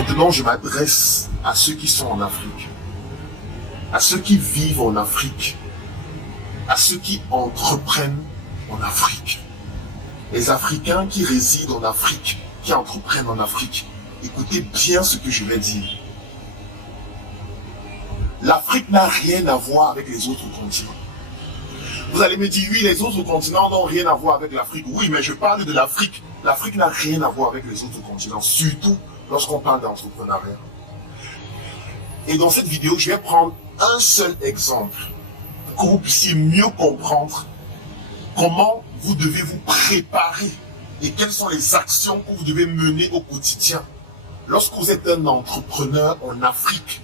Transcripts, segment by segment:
Maintenant, je m'adresse à ceux qui sont en Afrique, à ceux qui vivent en Afrique, à ceux qui entreprennent en Afrique. Les Africains qui résident en Afrique, qui entreprennent en Afrique, écoutez bien ce que je vais dire. L'Afrique n'a rien à voir avec les autres continents. Vous allez me dire, oui, les autres continents n'ont rien à voir avec l'Afrique. Oui, mais je parle de l'Afrique. L'Afrique n'a rien à voir avec les autres continents, surtout lorsqu'on parle d'entrepreneuriat. Et dans cette vidéo, je vais prendre un seul exemple pour que vous puissiez mieux comprendre comment vous devez vous préparer et quelles sont les actions que vous devez mener au quotidien lorsque vous êtes un entrepreneur en Afrique.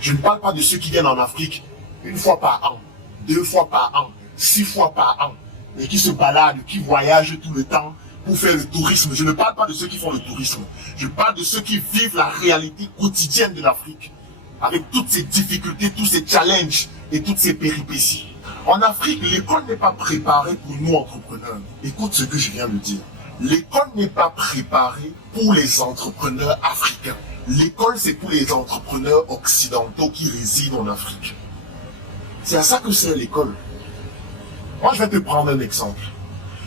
Je ne parle pas de ceux qui viennent en Afrique une fois par an, 2 fois par an, 6 fois par an, et qui se baladent, qui voyagent tout le temps pour faire le tourisme. Je ne parle pas de ceux qui font le tourisme. Je parle de ceux qui vivent la réalité quotidienne de l'Afrique, avec toutes ces difficultés, tous ces challenges et toutes ces péripéties. En Afrique, l'école n'est pas préparée pour nous entrepreneurs. Écoute ce que je viens de dire. L'école n'est pas préparée pour les entrepreneurs africains. L'école, c'est pour les entrepreneurs occidentaux qui résident en Afrique. C'est à ça que sert l'école. Moi, je vais te prendre un exemple.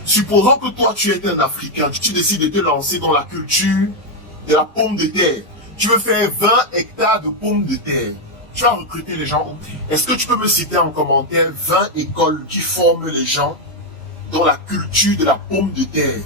Supposons que toi, tu es un Africain, tu décides de te lancer dans la culture de la pomme de terre. Tu veux faire 20 hectares de pommes de terre. Tu vas recruter les gens où? Est-ce que tu peux me citer en commentaire 20 écoles qui forment les gens dans la culture de la pomme de terre?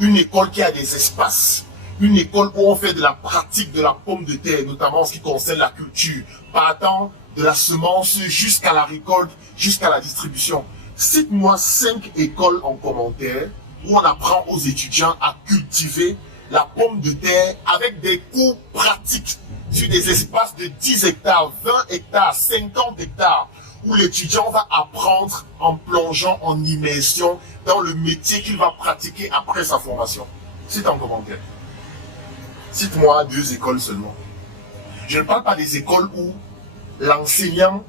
Une école qui a des espaces. Une école où on fait de la pratique de la pomme de terre, notamment en ce qui concerne la culture, partant de la semence jusqu'à la récolte, jusqu'à la distribution. Cite-moi 5 écoles en commentaire où on apprend aux étudiants à cultiver la pomme de terre avec des cours pratiques sur des espaces de 10 hectares, 20 hectares, 50 hectares, où l'étudiant va apprendre en plongeant en immersion dans le métier qu'il va pratiquer après sa formation. Cite en commentaire. Cite-moi 2 écoles seulement. Je ne parle pas des écoles où l'enseignant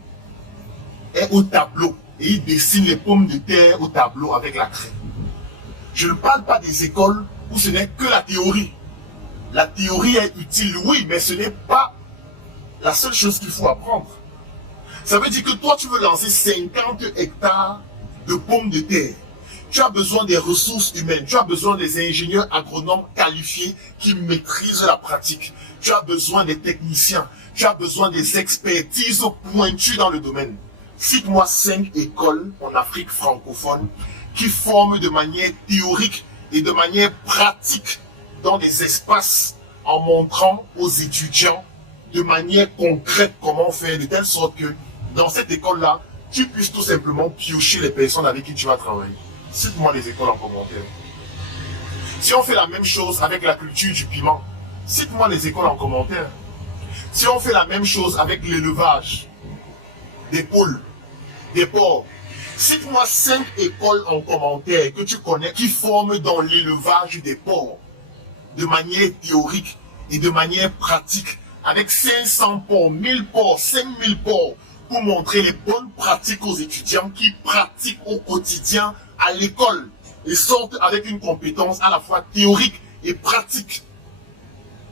est au tableau et il dessine les pommes de terre au tableau avec la craie. Je ne parle pas des écoles où ce n'est que la théorie. La théorie est utile, oui, mais ce n'est pas la seule chose qu'il faut apprendre. Ça veut dire que toi, tu veux lancer 50 hectares de pommes de terre. Tu as besoin des ressources humaines, tu as besoin des ingénieurs agronomes qualifiés qui maîtrisent la pratique. Tu as besoin des techniciens, tu as besoin des expertises pointues dans le domaine. Cite-moi 5 écoles en Afrique francophone qui forment de manière théorique et de manière pratique dans des espaces en montrant aux étudiants de manière concrète comment faire, de telle sorte que dans cette école-là, tu puisses tout simplement piocher les personnes avec qui tu vas travailler. Cite-moi les écoles en commentaire. Si on fait la même chose avec la culture du piment, cite-moi les écoles en commentaire. Si on fait la même chose avec l'élevage des poules, des porcs, cite-moi 5 écoles en commentaire que tu connais qui forment dans l'élevage des porcs de manière théorique et de manière pratique avec 500 porcs, 1000 porcs, 5000 porcs pour montrer les bonnes pratiques aux étudiants qui pratiquent au quotidien à l'école et sortent avec une compétence à la fois théorique et pratique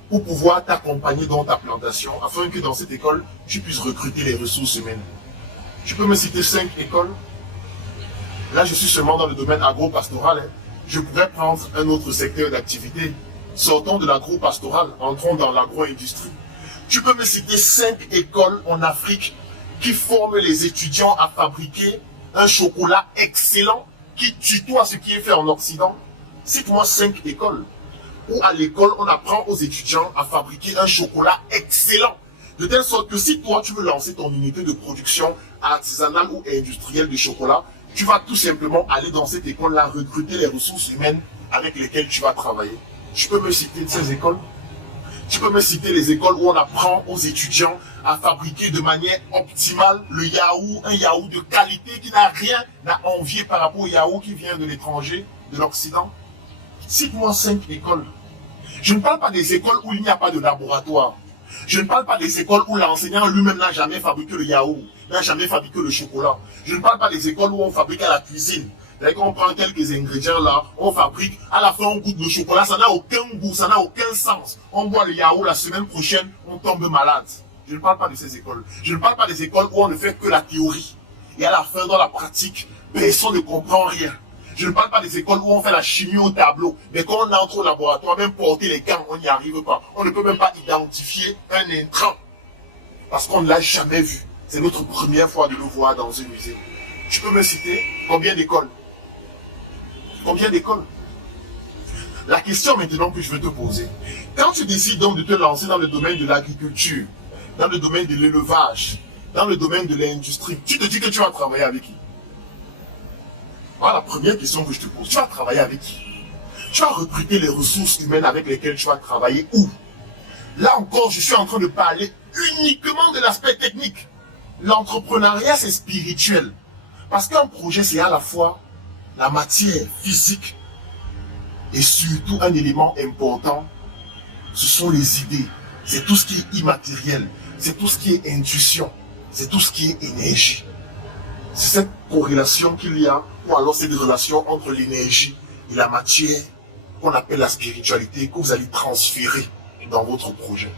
pour pouvoir t'accompagner dans ta plantation afin que dans cette école, tu puisses recruter les ressources humaines. Tu peux me citer 5 écoles? Là, je suis seulement dans le domaine agro-pastoral. Je pourrais prendre un autre secteur d'activité. Sortons de l'agro-pastoral, entrons dans l'agro-industrie. Tu peux me citer 5 écoles en Afrique qui forment les étudiants à fabriquer un chocolat excellent qui tutoie ce qui est fait en Occident? Cite-moi 5 écoles où à l'école on apprend aux étudiants à fabriquer un chocolat excellent. De telle sorte que si toi tu veux lancer ton unité de production artisanale ou industrielle de chocolat, tu vas tout simplement aller dans cette école-là, recruter les ressources humaines avec lesquelles tu vas travailler. Tu peux me citer ces écoles? Tu peux me citer les écoles où on apprend aux étudiants à fabriquer de manière optimale le yaourt, un yaourt de qualité qui n'a rien à envier par rapport au yaourt qui vient de l'étranger, de l'Occident? Cite-moi 5 écoles. Je ne parle pas des écoles où il n'y a pas de laboratoire. Je ne parle pas des écoles où l'enseignant lui-même n'a jamais fabriqué le yaourt, n'a jamais fabriqué le chocolat. Je ne parle pas des écoles où on fabrique à la cuisine. Et quand on prend quelques ingrédients là, on fabrique, à la fin on goûte le chocolat, ça n'a aucun goût, ça n'a aucun sens. On boit le yaourt, la semaine prochaine, on tombe malade. Je ne parle pas de ces écoles. Je ne parle pas des écoles où on ne fait que la théorie. Et à la fin, dans la pratique, personne ne comprend rien. Je ne parle pas des écoles où on fait la chimie au tableau. Mais quand on entre au laboratoire, même porter les gants, on n'y arrive pas. On ne peut même pas identifier un intrant. Parce qu'on ne l'a jamais vu. C'est notre première fois de le voir dans un musée. Tu peux me citer combien d'écoles? Combien d'écoles? La question maintenant que je veux te poser. Quand tu décides donc de te lancer dans le domaine de l'agriculture, dans le domaine de l'élevage, dans le domaine de l'industrie, tu te dis que tu vas travailler avec qui? Voilà la première question que je te pose. Tu vas travailler avec qui? Tu vas recruter les ressources humaines avec lesquelles tu vas travailler où? Là encore, je suis en train de parler uniquement de l'aspect technique. L'entrepreneuriat, c'est spirituel. Parce qu'un projet, c'est à la fois la matière physique et surtout un élément important, ce sont les idées. C'est tout ce qui est immatériel. C'est tout ce qui est intuition. C'est tout ce qui est énergie. C'est cette corrélation qu'il y a, ou alors cette relation entre l'énergie et la matière qu'on appelle la spiritualité, que vous allez transférer dans votre projet.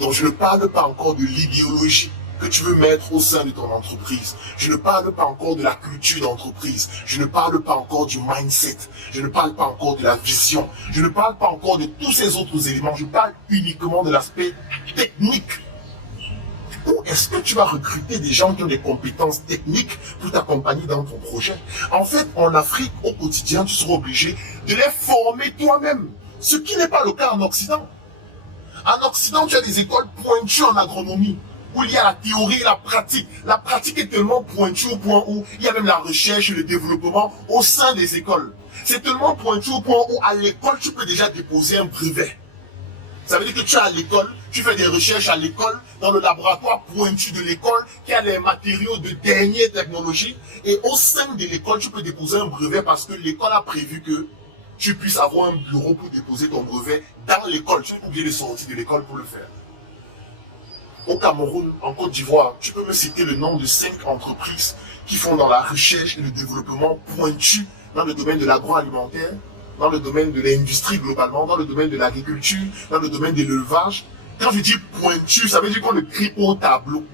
Donc je ne parle pas encore de l'idéologie que tu veux mettre au sein de ton entreprise. Je ne parle pas encore de la culture d'entreprise. Je ne parle pas encore du mindset. Je ne parle pas encore de la vision. Je ne parle pas encore de tous ces autres éléments. Je parle uniquement de l'aspect technique. Où est-ce que tu vas recruter des gens qui ont des compétences techniques pour t'accompagner dans ton projet? En fait, en Afrique, au quotidien, tu seras obligé de les former toi-même. Ce qui n'est pas le cas en Occident. En Occident, tu as des écoles pointues en agronomie, où il y a la théorie et la pratique. La pratique est tellement pointue au point où il y a même la recherche et le développement au sein des écoles. C'est tellement pointu au point où à l'école, tu peux déjà déposer un brevet. Ça veut dire que tu es à l'école, tu fais des recherches à l'école, dans le laboratoire pointu de l'école, qui a les matériaux de dernière technologie. Et au sein de l'école, tu peux déposer un brevet parce que l'école a prévu que tu puisses avoir un bureau pour déposer ton brevet dans l'école. Tu n'es pas obligé de sortir de l'école pour le faire. Au Cameroun, en Côte d'Ivoire, tu peux me citer le nom de 5 entreprises qui font dans la recherche et le développement pointu dans le domaine de l'agroalimentaire, dans le domaine de l'industrie globalement, dans le domaine de l'agriculture, dans le domaine de l'élevage. Quand je dis pointu, ça veut dire qu'on le crie au tableau.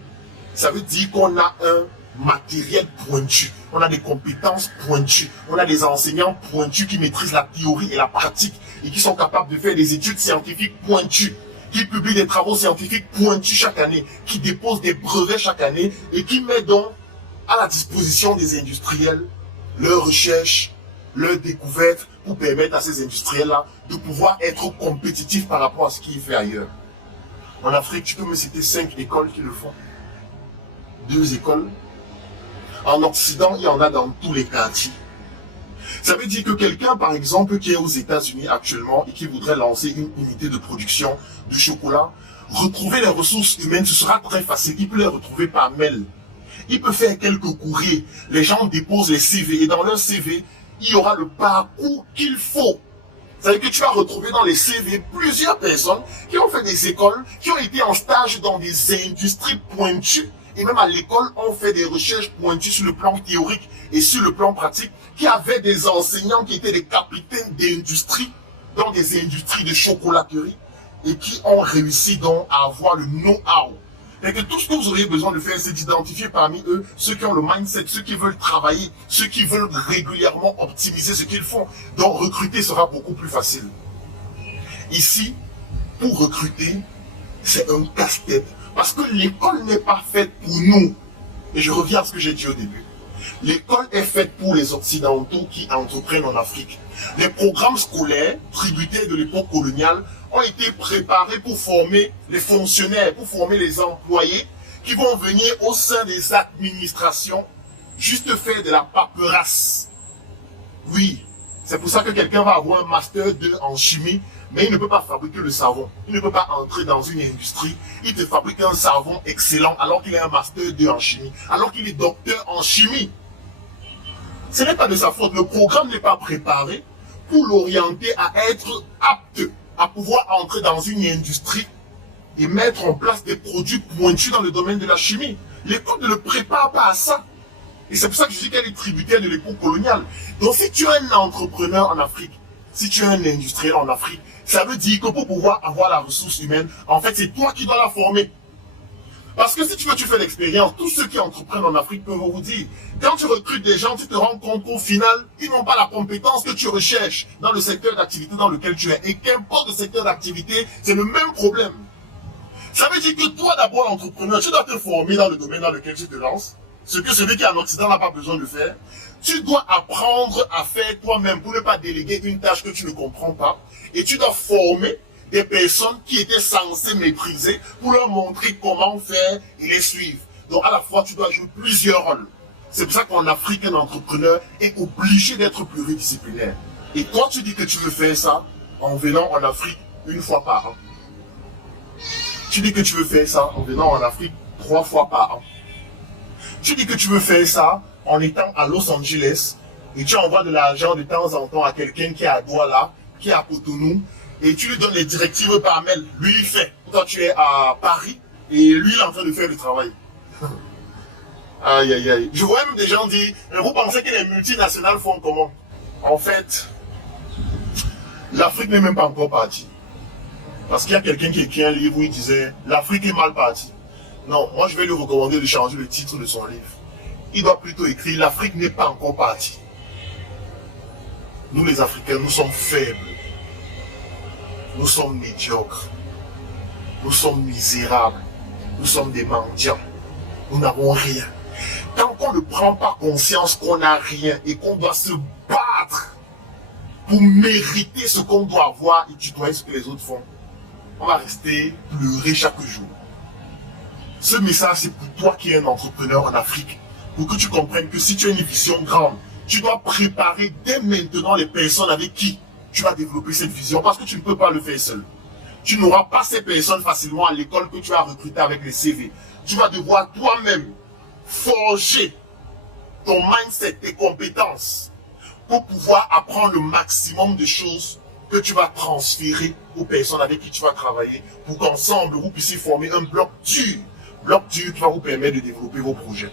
Ça veut dire qu'on a un matériel pointu, on a des compétences pointues, on a des enseignants pointus qui maîtrisent la théorie et la pratique et qui sont capables de faire des études scientifiques pointues, qui publient des travaux scientifiques pointus chaque année, qui déposent des brevets chaque année et qui mettent donc à la disposition des industriels leurs recherches, leurs découvertes pour permettre à ces industriels-là de pouvoir être compétitifs par rapport à ce qui est fait ailleurs. En Afrique, tu peux me citer 5 écoles qui le font. 2 écoles. En Occident, il y en a dans tous les quartiers. Ça veut dire que quelqu'un, par exemple, qui est aux États-Unis actuellement et qui voudrait lancer une unité de production de chocolat, retrouver les ressources humaines, ce sera très facile. Il peut les retrouver par mail. Il peut faire quelques courriers. Les gens déposent les CV et dans leur CV, il y aura le parcours qu'il faut. Ça veut dire que tu vas retrouver dans les CV plusieurs personnes qui ont fait des écoles, qui ont été en stage dans des industries pointues. Et même à l'école, on fait des recherches pointues sur le plan théorique et sur le plan pratique, qui avaient des enseignants qui étaient des capitaines d'industrie, dans des industries de chocolaterie, et qui ont réussi donc à avoir le know-how. Et que tout ce que vous auriez besoin de faire, c'est d'identifier parmi eux ceux qui ont le mindset, ceux qui veulent travailler, ceux qui veulent régulièrement optimiser ce qu'ils font. Donc recruter sera beaucoup plus facile. Ici, pour recruter, c'est un casse-tête. Parce que l'école n'est pas faite pour nous. Et je reviens à ce que j'ai dit au début. L'école est faite pour les Occidentaux qui entreprennent en Afrique. Les programmes scolaires, tributaires de l'époque coloniale, ont été préparés pour former les fonctionnaires, pour former les employés qui vont venir au sein des administrations, juste faire de la paperasse. Oui, c'est pour ça que quelqu'un va avoir un master 2 en chimie, mais il ne peut pas fabriquer le savon. Il ne peut pas entrer dans une industrie. Il te fabrique un savon excellent alors qu'il a un master 2 en chimie, alors qu'il est docteur en chimie. Ce n'est pas de sa faute. Le programme n'est pas préparé pour l'orienter à être apte à pouvoir entrer dans une industrie et mettre en place des produits pointus dans le domaine de la chimie. L'école ne le prépare pas à ça. Et c'est pour ça que je dis qu'elle est tributaire de l'époque coloniale. Donc si tu es un entrepreneur en Afrique, si tu es un industriel en Afrique, ça veut dire que pour pouvoir avoir la ressource humaine, en fait, c'est toi qui dois la former. Parce que si tu veux, tu fais l'expérience. Tous ceux qui entreprennent en Afrique peuvent vous dire, quand tu recrutes des gens, tu te rends compte qu'au final, ils n'ont pas la compétence que tu recherches dans le secteur d'activité dans lequel tu es. Et qu'importe le secteur d'activité, c'est le même problème. Ça veut dire que toi, d'abord, entrepreneur, tu dois te former dans le domaine dans lequel tu te lances. Ce que celui qui est en Occident n'a pas besoin de faire. Tu dois apprendre à faire toi-même pour ne pas déléguer une tâche que tu ne comprends pas. Et tu dois former des personnes qui étaient censées maîtriser pour leur montrer comment faire et les suivre. Donc à la fois, tu dois jouer plusieurs rôles. C'est pour ça qu'en Afrique, un entrepreneur est obligé d'être pluridisciplinaire. Et toi, tu dis que tu veux faire ça en venant en Afrique une fois par an. Tu dis que tu veux faire ça en venant en Afrique 3 fois par an. Tu dis que tu veux faire ça en étant à Los Angeles et tu envoies de l'argent de temps en temps à quelqu'un qui est à Douala, qui est à Cotonou, et tu lui donnes les directives par mail. Lui, il fait. Toi, tu es à Paris et lui, il est en train de faire le travail. Aïe, aïe, aïe. Je vois même des gens dire, vous pensez que les multinationales font comment? En fait, l'Afrique n'est même pas encore partie. Parce qu'il y a quelqu'un qui écrit un livre où il disait, l'Afrique est mal partie. Non, moi je vais lui recommander de changer le titre de son livre. Il doit plutôt écrire, l'Afrique n'est pas encore partie. Nous les Africains, nous sommes faibles. Nous sommes médiocres. Nous sommes misérables. Nous sommes des mendiants. Nous n'avons rien. Tant qu'on ne prend pas conscience qu'on n'a rien et qu'on doit se battre pour mériter ce qu'on doit avoir et tutoyer ce que les autres font, on va rester pleurer chaque jour. Ce message, c'est pour toi qui es un entrepreneur en Afrique, pour que tu comprennes que si tu as une vision grande, tu dois préparer dès maintenant les personnes avec qui tu vas développer cette vision, parce que tu ne peux pas le faire seul. Tu n'auras pas ces personnes facilement à l'école que tu as recrutées avec les CV. Tu vas devoir toi-même forger ton mindset, tes compétences, pour pouvoir apprendre le maximum de choses que tu vas transférer aux personnes avec qui tu vas travailler, pour qu'ensemble, vous puissiez former un bloc dur qui va vous permettre de développer vos projets.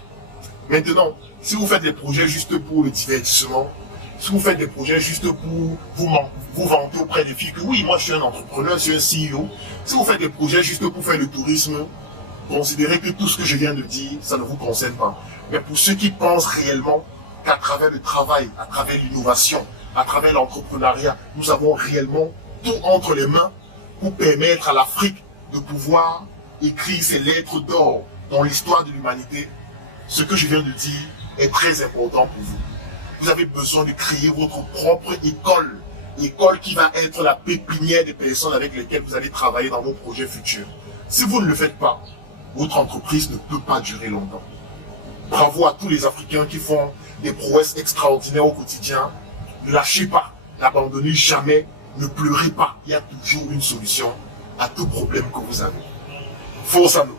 Maintenant, si vous faites des projets juste pour le divertissement, si vous faites des projets juste pour vous vanter auprès des filles que oui, moi je suis un entrepreneur, je suis un CEO, si vous faites des projets juste pour faire le tourisme, considérez que tout ce que je viens de dire, ça ne vous concerne pas. Mais pour ceux qui pensent réellement qu'à travers le travail, à travers l'innovation, à travers l'entrepreneuriat, nous avons réellement tout entre les mains pour permettre à l'Afrique de pouvoir écrire ses lettres d'or dans l'histoire de l'humanité, ce que je viens de dire est très important pour vous. Vous avez besoin de créer votre propre école qui va être la pépinière des personnes avec lesquelles vous allez travailler dans vos projets futurs. Si vous ne le faites pas, votre entreprise ne peut pas durer longtemps. Bravo à tous les Africains qui font des prouesses extraordinaires au quotidien. Ne lâchez pas, n'abandonnez jamais, ne pleurez pas. Il y a toujours une solution à tout problème que vous avez. Force à nous.